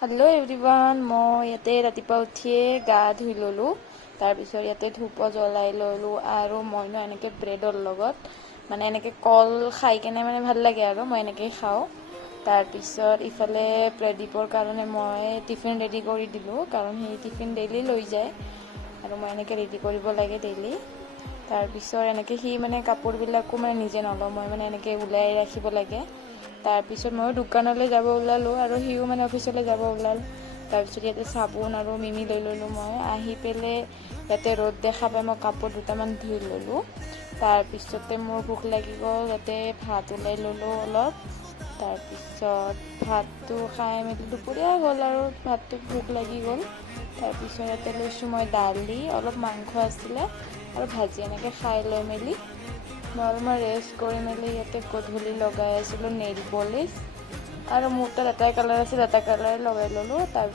Hello' everyone, মই ইয়াতে ৰাতিপুৱা উঠিয়ে গা ধুই ল'লোঁ। তাৰপিছত ইয়াতে ধূপ জ্বলাই ল'লোঁ আৰু মইনো এনেকৈ ব্ৰেডৰ লগত মানে এনেকৈ কল খাই কেনে মানে ভাল লাগে আৰু মই এনেকৈ খাওঁ। তাৰপিছত ইফালে প্ৰদীপৰ কাৰণে মই টিফিন ৰেডি কৰি দিলোঁ, কাৰণ সি টিফিন ডেইলি লৈ যায় আৰু মই এনেকৈ ৰেডি কৰিব লাগে ডেইলি। তাৰপিছত এনেকৈ সি মানে কাপোৰবিলাকো মানে নিজে নলওঁ, মই মানে এনেকৈ ওলাই ৰাখিব লাগে। তাৰপিছত ময়ো দোকানলৈ যাব ওলালোঁ আৰু সিও মানে অফিচলৈ যাব ওলাল। তাৰপিছত ইয়াতে চাবোন আৰু মিমি লৈ ল'লোঁ। মই আহি পেলাই ইয়াতে ৰ'দ দেখা পাই মই কাপোৰ দুটামান ধুই ল'লোঁ। তাৰপিছতে মোৰ ভোক লাগি গ'ল, ইয়াতে ভাত ওলাই ল'লোঁ অলপ। তাৰপিছত ভাতটো খাই মেলি দুপৰীয়া হ'ল আৰু ভাতটো ভোক লাগি গ'ল। তাৰপিছত ইয়াতে লৈছোঁ মই দালি, অলপ মাংস আছিলে আৰু ভাজি, এনেকৈ খাই লৈ মেলি মই ৰেষ্ট কৰি মেলি ইয়াতে গধূলি লগাই আছিলোঁ নেইল পলিচ আৰু মোৰ তাত এটাই কালাৰ আছিল, এটা কালাৰ লগাই ল'লোঁ।